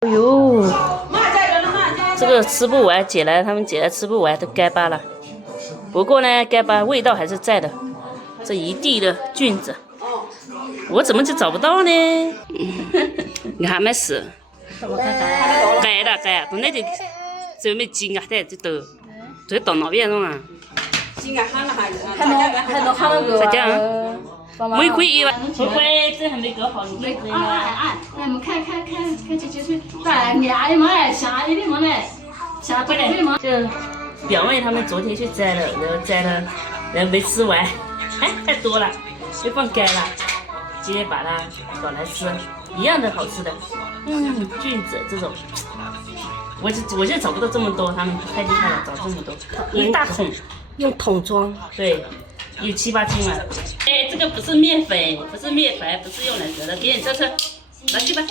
哎呦，这个吃不完，他们捡来吃不完，都干巴了。不过呢，干巴味道还是在的。这一地的菌子，我怎么就找不到呢？你看没事，干的干，都那就就没筋啊，这都到那边了嘛。还能喊那个。再讲，玫瑰一万，玫瑰这还没搞好，你看。来，我们看这水，来压的嘛来，下的嘛来，下回来的嘛。这表妹他们昨天去摘了，然后摘了，然后没吃完，哎，太多了，就放干了。今天把它搞来吃，一样的好吃的。菌子这种，我就找不到这么多，他们太厉害了，找这么多，一大桶。用桶装，对，有7、8斤了。哎，这个不是面粉，不是面团，不是用来折的，给你这次，拿去吧。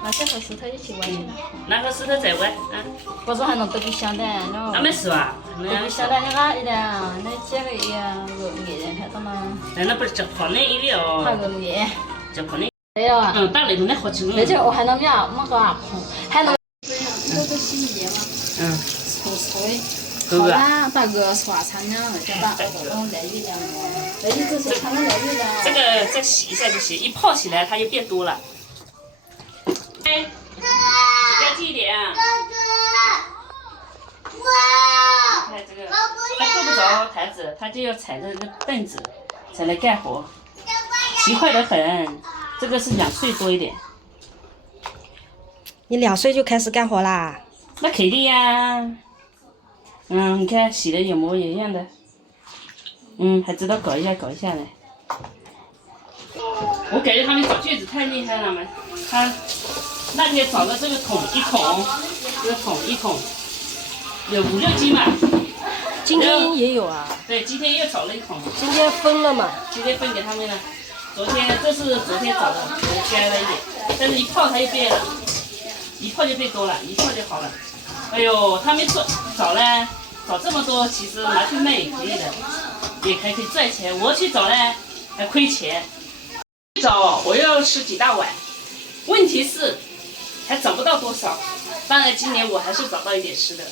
拿这和石头一起玩去了。拿和石头再玩啊。我说还能得比香的，那没事吧？得比香的那个一点，那这个也热人看到吗？那不是吃泡那一了还热热。吃泡那。对呀。打那个那好吃了。而且我还能面那个还能。都洗一点嘛。搓碎。好啦，打个刷餐呀，再打来一点嘛。来一只是他们来一点。这个再洗一下就行，一泡起来它就变多了。哎，洗干净一点。哇！看这个，它够不着台子，它就要踩着这个凳子才能干活，勤快得很。这个是2岁多一点。你2岁就开始干活啦？那肯定呀。你看洗的有模有样的，还知道搞一下呢。我感觉他们找菌子太厉害了嘛，他那天找的这个桶一桶，这个桶一桶，有5、6斤嘛。今天也有啊。对，今天又找了一桶。今天分了嘛？今天分给他们了。这是昨天找的，我加了一点，但是一泡它又变了，一泡就变多了，一泡就好了。哎呦，他们找呢。找这么多，其实拿去卖也可以的，也还可以赚钱。我去找呢，还亏钱。找我要吃几大碗，问题是还找不到多少。当然今年我还是找到一点吃的了。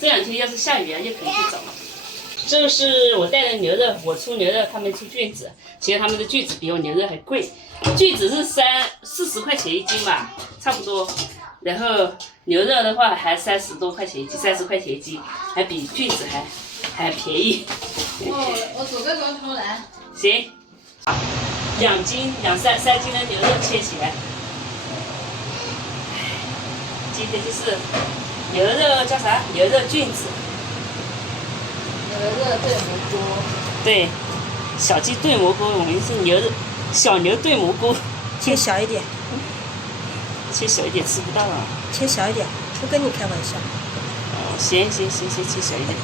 这2天要是下雨啊，又可以去找。这个是我带的牛肉，我出牛肉，他们出菌子。其实他们的菌子比我牛肉还贵，菌子是40块钱1斤吧，差不多。然后牛肉的话还30多块钱1斤，30块钱1斤，还比菌子还便宜。我煮个光头来。行，2斤、3斤的牛肉切起来。今天就是牛肉叫啥？牛肉菌子。牛肉炖蘑菇。对，小鸡炖蘑菇，我们是小牛炖蘑菇。切小一点。切小一点吃不到啊。切小一点，不跟你开玩笑。行，切小一点。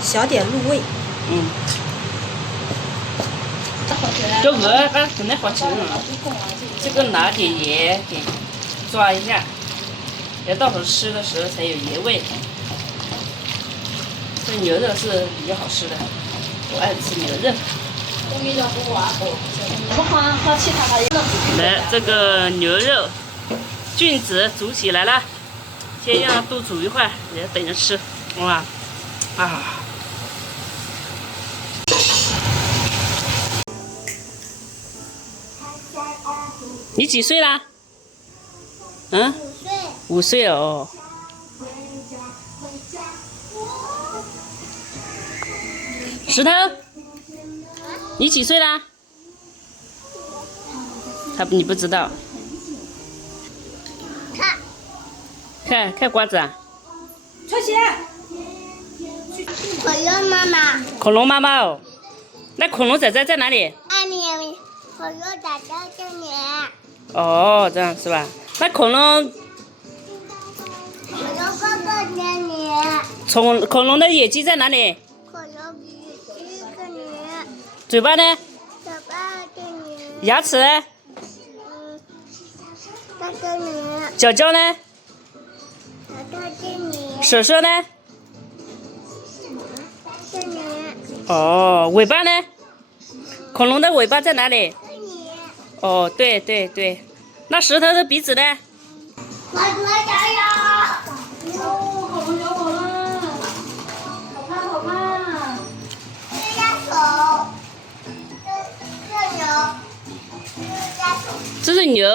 小点入味。这鹅真的好吃这个拿点盐给抓一下，要到时候吃的时候才有盐味。这牛肉是比较好吃的，我爱吃牛肉。来，这个牛肉菌子煮起来了，先让它多煮一会儿，然后等着吃。哇，你几岁啦？5岁哦。石头，你几岁啦？你不知道。看瓜子啊。穿鞋。恐龙妈妈。恐龙妈妈哦。那恐龙仔仔在哪里？那里，恐龙仔仔这里。哦，这样是吧？那恐龙哥哥这里。恐龙的眼睛在哪里？恐龙眼睛这里。嘴巴呢？嘴巴这里。牙齿呢？在这里。脚脚呢？在这里。手手呢？这里。哦，尾巴呢？恐龙的尾巴在哪里？这里。哦，对对对，那石头的鼻子呢？我加油！哦，好了，好了，好慢，好慢。这家手，这牛，这家手。这是牛。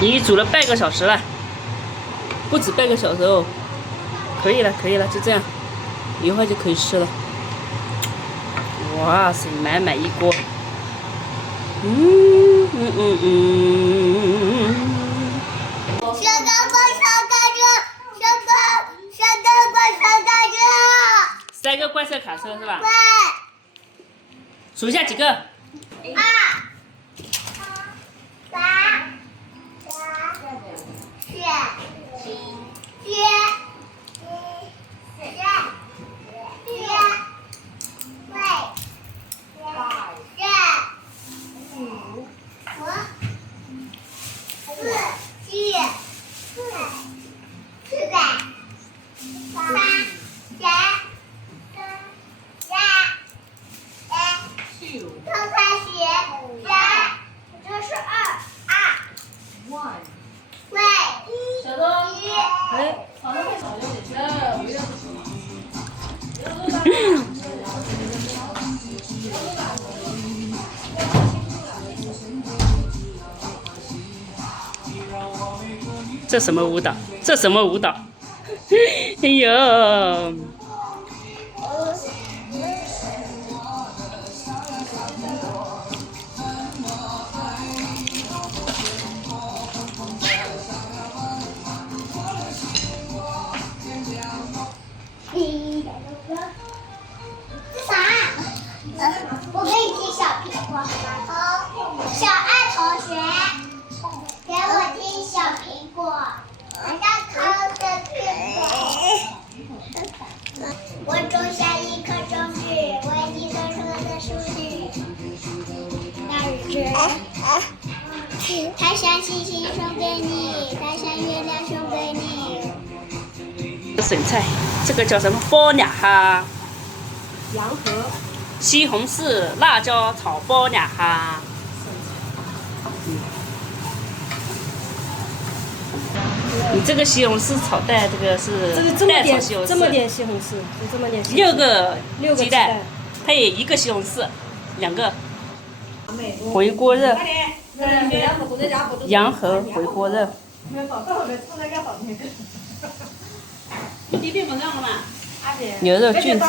你煮了半个小时了，不止半个小时哦。可以了，可以了，就这样，一会儿就可以吃了。哇塞，满满一锅。三个怪兽卡车是吧？对。数一下几个？ 2、3、4、这什么舞蹈？这什么舞蹈？哎呦！这啥？我给你听小苹果。小爱同学，给我听小苹果。我要偷的苹果。我种下一颗种子，为你种出的树枝。那日子，它像星星送给你，它像月亮送给你。笋菜，这个叫什么？包俩哈。洋河。西红柿、辣椒炒包俩哈。你这个西红柿炒蛋，这个是蛋炒西红柿。这么点西红柿，就这么点。六个鸡蛋，配1个西红柿，2个。回锅肉。羊河回锅肉。牛肉菌子。